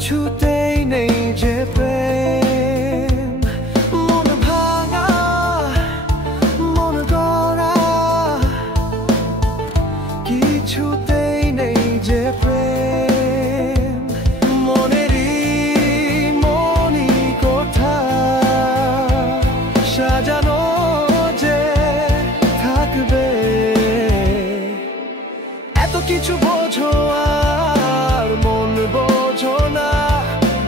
কিছুতেই নেই যে প্রেম, মন ভাঙা মন গড়া, কিছুতেই নেই যে প্রেম। মনেরই মনি কোঠা সাজানো যে থাকবে, এত কিছু বোঝো আর মন বোঝো না,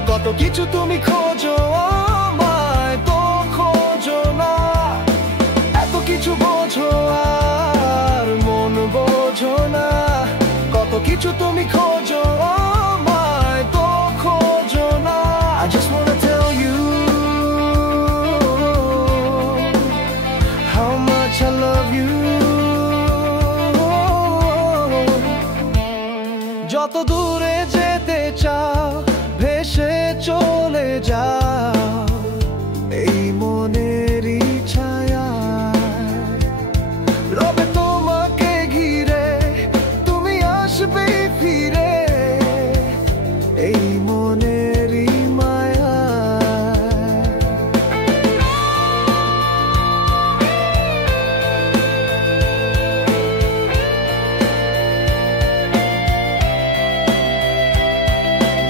কত কিছু তুমি খোঁজো আমায় তো খোঁজো না। এত কিছু বোঝো আর মন বোঝো না, কত কিছু তুমি খোঁজো আমায় তো খোঁজো না। I just wanna tell you how much I love you. যত দূরে যেতে চাও ভেসে চলে যাও এই মনেরই ছায়া, রবে তোমাকে ঘিরে, তুমি আসবে ফিরে এই মনেরই মায়া।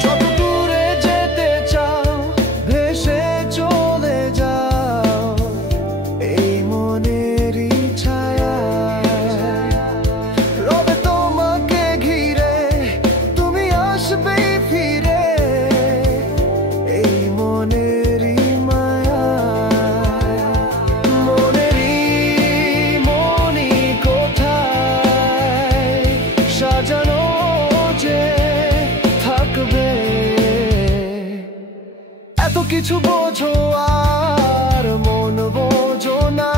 যত দূরে যেতে চাও ভেসে চলে যাও এই মনেরই ছায়া, রবে তোমাকে ঘিরে, তুমি আসবে ফিরে এই মনেরই মায়া। মনেরই মনি কোঠায় সাজানো যে থাকবে, এত কিছু বোঝো আর মন বোঝো না,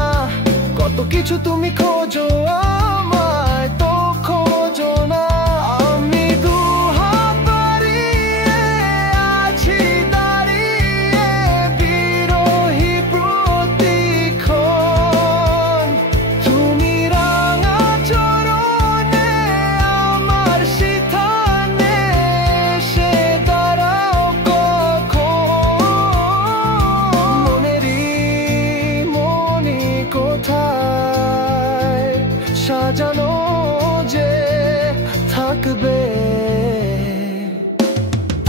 কত কিছু তুমি খোঁজো আমায় তো খোঁজো না। আমি দু হাত বাড়িয়ে আছি দাঁড়িয়ে বিরহী প্রতিক্ষণ, তুমি রাঙা চরণে আমার সিথানে এসে দাঁড়াও কখন। মনেরই মনি কোথায় সাজানো যে থাকবে,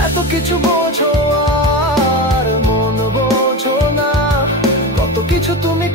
এত কিছু বোঝো আর মন বোঝো না, কত কিছু তুমি